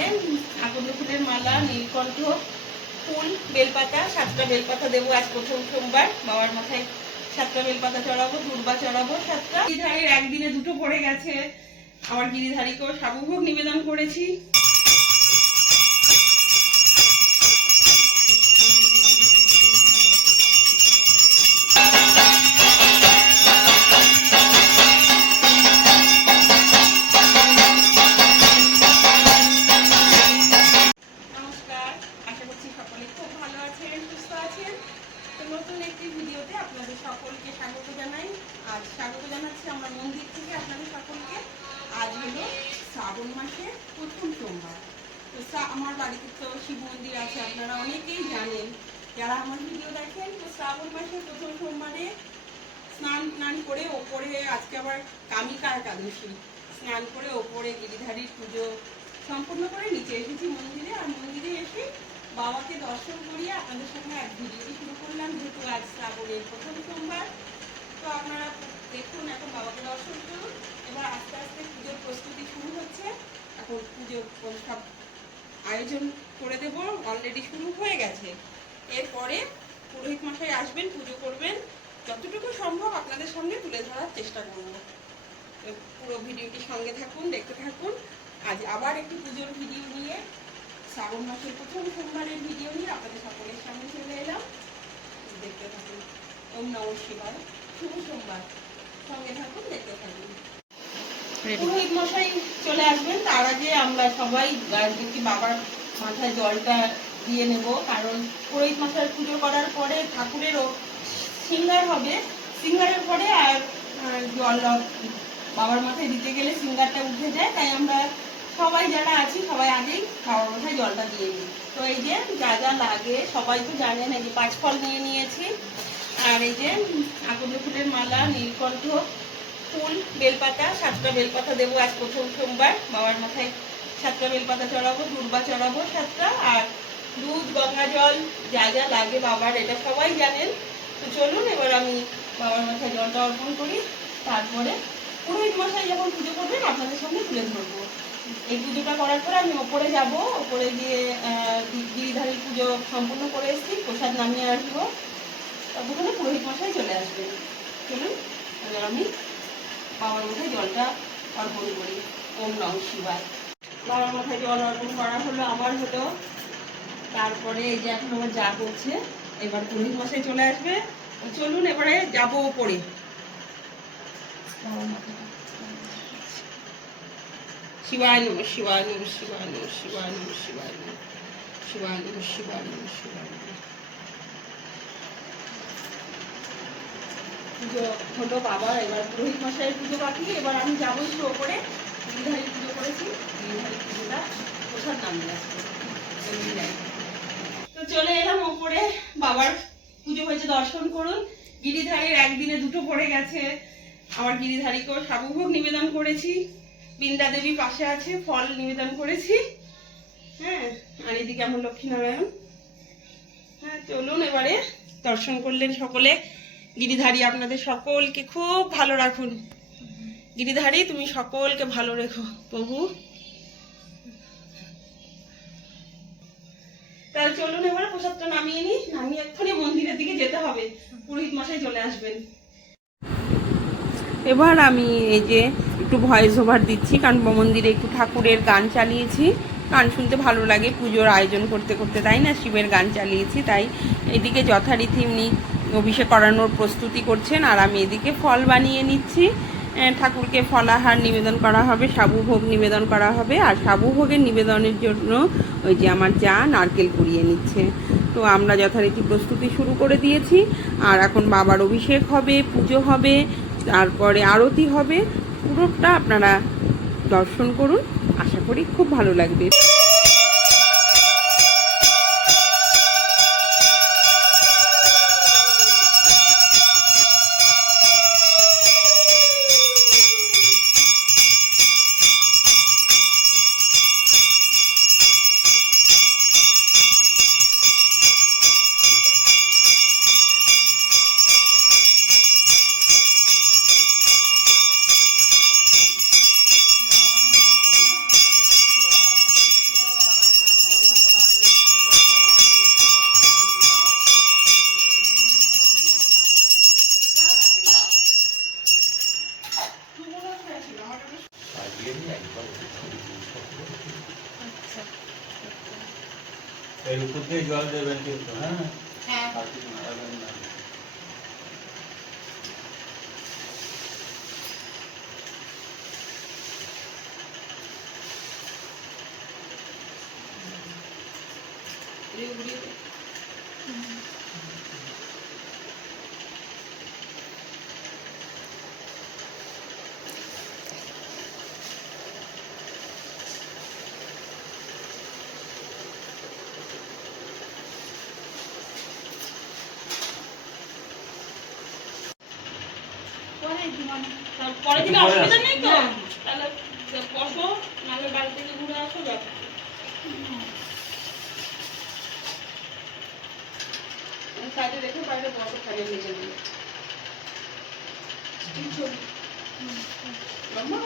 যে আকন্দ ফুলের মালা, নীলকণ্ঠ, ফুল, বেলপাতা, সাতটা বেলপাতা দেবো আজ প্রথম সোমবার। বাবার মাথায় সাতটা বেলপাতা চড়াবো, দুর্বা চড়াবো সাতটা। গিরিধারীর একদিনে দুটো পড়ে গেছে। আমার গিরিধারীকেও সাবুভোগ নিবেদন করেছি। করে ওপরে আজকে আবার কামিকা একাদশী। স্নান করে ওপরে গিরিধারীর পুজো সম্পূর্ণ করে নিচে এসেছি মন্দিরে আর মন্দিরে এসে বাবাকে দর্শন করিয়ে আপনাদের সঙ্গে এক ভিডিওটি শুরু করলাম, যেহেতু আজ শ্রাবণের প্রথম সোমবার। তো আপনারা দেখুন, এখন বাবাকে দর্শন করুন। এবার আস্তে আস্তে পুজোর প্রস্তুতি শুরু হচ্ছে। এখন পুজো সব আয়োজন করে দেব অলরেডি শুরু হয়ে গেছে। এরপরে পুরোহিত মশাই আসবেন, পুজো করবেন। সম্ভব আপনাদের সামনে তুলে ধরার চেষ্টা করব পুরো ভিডিওটি সঙ্গে থাকুন দেখতে থাকুন। আজ আবার একটি পুজোর ভিডিও নিয়ে শ্রাবণ মাসের প্রথম সোমবারের ভিডিও নিয়ে আপনাদের সকলের সামনে চলে এলাম। দেখতে থাকুন। ওম নম শিবায়। শুভ সোমবার। সঙ্গে থাকুন দেখতে থাকুন। পুরোহিত মশাই চলে আসবেন। তার আগে আমরা সবাই দেখি বাবার মাথায় জলটা দিয়ে নেব। কারণ পুরোহিত মশাই পুজো করার পরে ঠাকুরেরও সিঙ্গার হবে। সিঙ্গারের পরে আর জল বাবার মাথায় দিতে গেলে সিঙ্গারটা উঠে যায়, তাই আমরা সবাই যারা আছি, সবাই আগেই বাবার মাথায় জলটা দিয়ে নিই। তো এই যে যা যা লাগে, সবাই তো জানেন, এই যে পাঁচ ফল নিয়ে নিয়েছি। আর এই যে আকন্দ ফুলের মালা, নীলকণ্ঠ, ফুল, বেলপাতা, সাতটা বেলপাতা দেবো আজ প্রথম সোমবার। বাবার মাথায় সাতটা বেলপাতা চড়াবো, দুর্বা চড়াবো সাতটা, আর দুধ, গঙ্গা জল, যা যা লাগে বাবার, এটা সবাই জানেন। তো চলুন, এবার আমি বাবার মাথায় জলটা অর্পণ করি তারপরে পুরোহিত মশাই যখন পুজো করবেন আপনাদের সামনে তুলে ধরবো। এই পুজোটা করার পরে আমি ওপরে যাব ওপরে গিয়ে আহ, গি- গিরিধারী পুজো সম্পূর্ণ করে এসেছি প্রসাদ নামিয়ে আসব। ততক্ষণে পুরোহিত মশাই চলে আসবেন চলুন এবার আমি বাবার মাথায় জলটা অর্পণ করি। ওম নম শিবায়। বাবার মাথায় জল অর্পণ করা হলো আমার হলো। তারপরে এই যে এখন আমার যা করছে এবার পুরোহিত মশাই চলে আসবে। চলুন, এবারে যাব ওপরে। শিবায় শিবায় শিবায় শিবায় শিবায় শিবায় শিবায় শিবায় পুজো হলো বাবা এবার পুরোহিত মশাইয়ের পুজো বাকি। এবার আমি যাব একটু ওপরে। গিরিধারী পুজো করেছি। পুজোটা প্রসাদ তো চলে এলাম ওপরে বাবার পুজো দর্শন করুন, গিরিধারীর একদিনে দুটো পড়ে গেছে। আমার গিরিধারীকেও সাবুভোগ নিবেদন করেছি। বৃন্দা দেবী পাশে আছে, ফল নিবেদন করেছি। হ্যাঁ আর এদিকে আমার লক্ষ্মীনারায়ণ। হ্যাঁ চলুন এবারে দর্শন করলেন সকলে। গিরিধারী আপনাদের সকলকে খুব ভালো রাখুন। গিরিধারী, তুমি সকলকে ভালো রেখো, প্রভু। তাহলে চলুন এবার প্রসাদটা নামিয়ে নি নামিয়ে এক্ষুনি মন্দিরের দিকে যেতে হবে। পুরোহিত মশাই চলে আসবেন। এবার আমি এই যে একটু ভয়েস ওভার দিচ্ছি, কারণ মন্দিরে একটু ঠাকুরের গান চালিয়েছি। গান শুনতে ভালো লাগে, পুজোর আয়োজন করতে করতে, তাই না? শিবের গান চালিয়েছি, তাই এদিকে যথারীতি উনি অভিষেক করানোর প্রস্তুতি করছেন, আর আমি এদিকে ফল বানিয়ে নিচ্ছি। ঠাকুরকে ফলাহার নিবেদন করা হবে, সাবু ভোগ নিবেদন করা হবে, আর সাবু ভোগের নিবেদনের জন্য ওই যে আমার যা নারকেল কুড়িয়ে নিচ্ছে। তো আমরা যথারীতি প্রস্তুতি শুরু করে দিয়েছি, আর এখন বাবার অভিষেক হবে, পুজো হবে, তারপরে আরতি হবে। পুরোটা আপনারা দর্শন করুন, আশা করি খুব ভালো লাগবে। এর উপর দিয়ে জল দেবেন কিন্তু হ্যাঁ হ্যাঁ আর কিছু নাড়াবেন না রিউ রিউ তার পরে দিলে অসুবিধা নেই তো? তাহলে বসো নাহলে বাড়ি থেকে ঘুরে আসো যাও সাইডে রেখে বাইরে বসো খালি নিজে দিয়ে লম্বা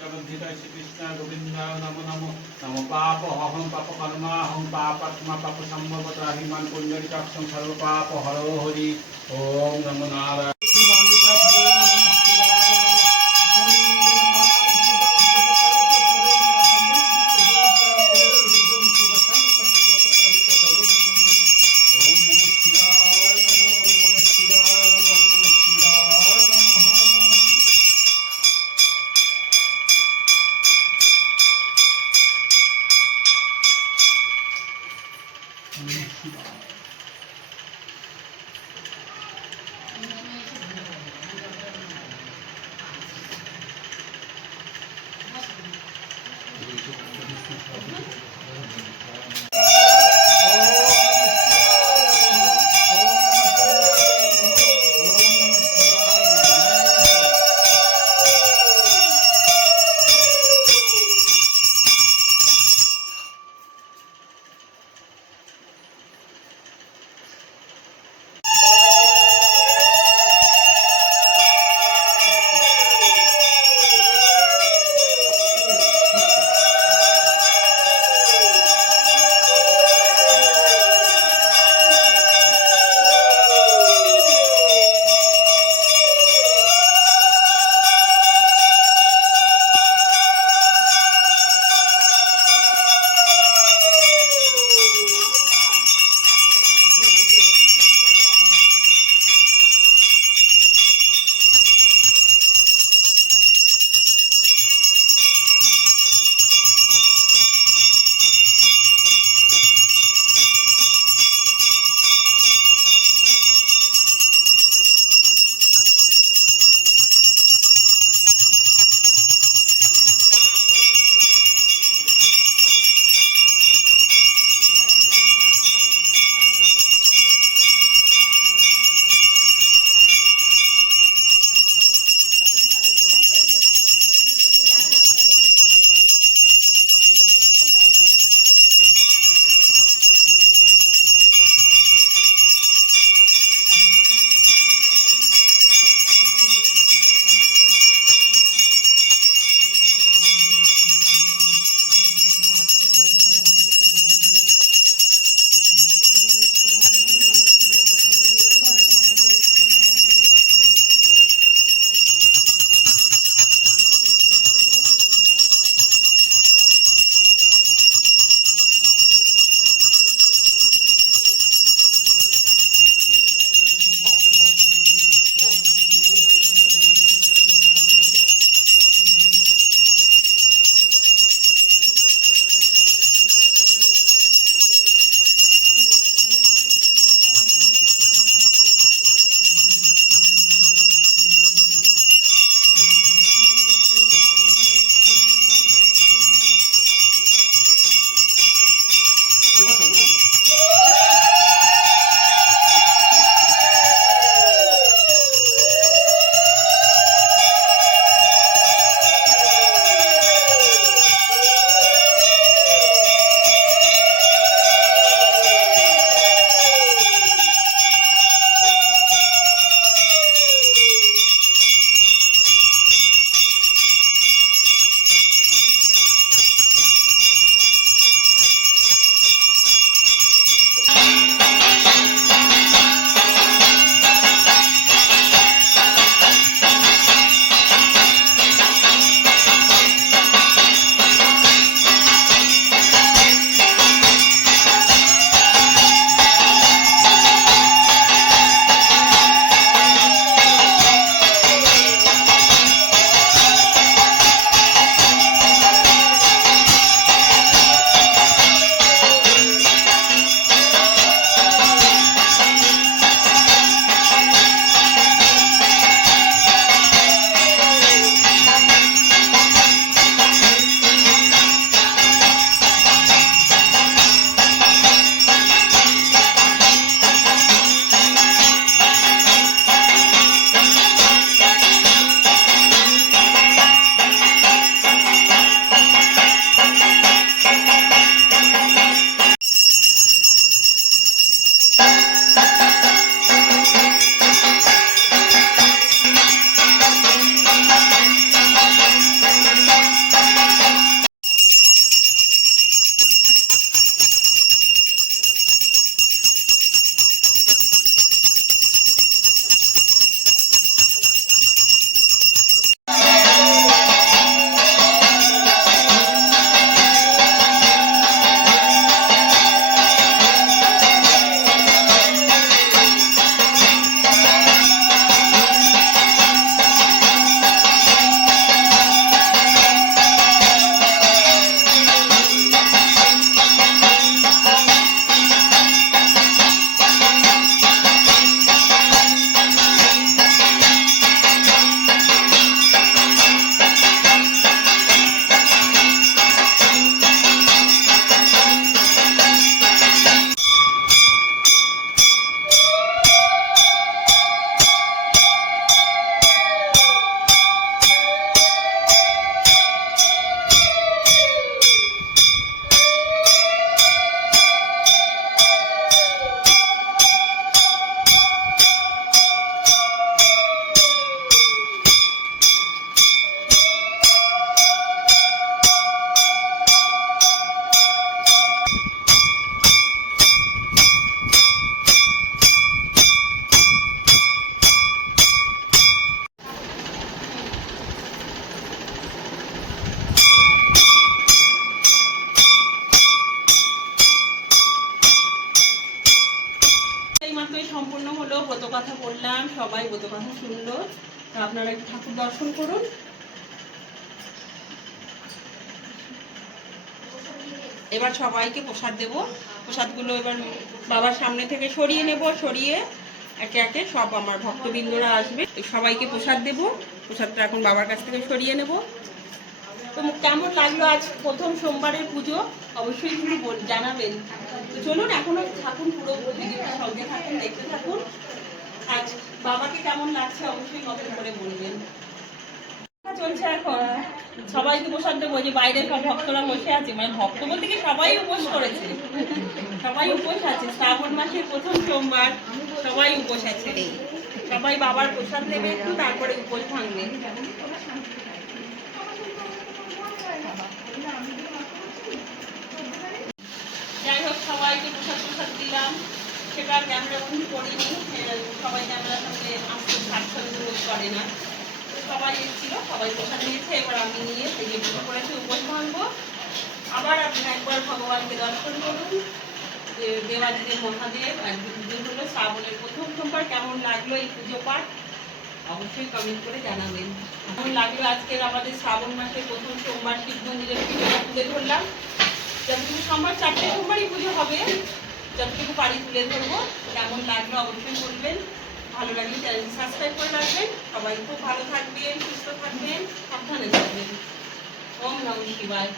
জগদ্ধিতায় শ্রীকৃষ্ণ গোবিন্দায় নম নম। নম পাপ, অহং পাপ কর্মা অহং পাপাত্মা পাপ, সম্ভবতা হিমান পুণ্যের চক্ষম সর্ব পাপ হর হরি। ওম নমো নারায়ণ। হলো, ব্রত কথা বললাম, সবাই ব্রত কথা শুনলো। আপনারা একটু ঠাকুর দর্শন করুন। এবার সবাইকে প্রসাদ দেব। প্রসাদগুলো এবার বাবার সামনে থেকে সরিয়ে নেব, সরিয়ে একে একে সব আমার ভক্তবৃন্দরা আসবে। সবাইকে প্রসাদ দেব। প্রসাদটা এখন বাবার কাছ থেকে সরিয়ে নেব। তো কেমন লাগল আজ প্রথম সোমবারের পুজো? অবশ্যই কিন্তু জানাবেন। চলুন, এখনও থাকুন পুরো ভিডিওটা সঙ্গে থাকুন, দেখতে থাকুন। আজ বাবাকে কেমন লাগছে অবশ্যই কমেন্ট করে বলবেন। চলছে এখন। দেবো যে বাইরে সব ভক্তরা বসে আছে। মানে ভক্ত বলতে সবাই উপোস করেছে? সবাই উপোস আছে। শ্রাবণ মাসের প্রথম সোমবার সবাই উপোস আছে। সবাই বাবার প্রসাদ একটু, তারপরে উপোস যাই হোক, সবাইকে প্রসাদ প্রসাদ দিলাম। সেটা ক্যামেরা বন্ধু করিনি। সবাই ক্যামেরার সামনে আসতে স্বাচ্ছন্দ্য বোধ করে না। সবাই এসেছিল, সবাই প্রসাদ নিয়েছে। এবার আমি নিয়ে সেই পুজো করেছি উপোস ভাঙবো। আবার আপনি একবার ভগবানকে দর্শন করুন। যে দেবাদিদেব মহাদেব একদিন পুজো হলো শ্রাবণের প্রথম সোমবার। কেমন লাগল এই পুজো পাঠ? অবশ্যই কমেন্ট করে জানাবেন। কেমন লাগল আজকের আমাদের শ্রাবণ মাসের প্রথম সোমবার শিব মন্দিরের পুজোটা তুলে ধরলাম? যতটুকু সম্ভব চারটে সোমবারই পুজো হবে। যতটুকু পারি তুলে ধরবো। কেমন লাগল অবশ্যই বলবেন। ভালো লাগলে চ্যানেলটি সাবস্ক্রাইব করে রাখবেন। সবাই খুব ভালো থাকবেন, সুস্থ থাকবেন, সাবধানে থাকবেন। ওম নম শিবায়।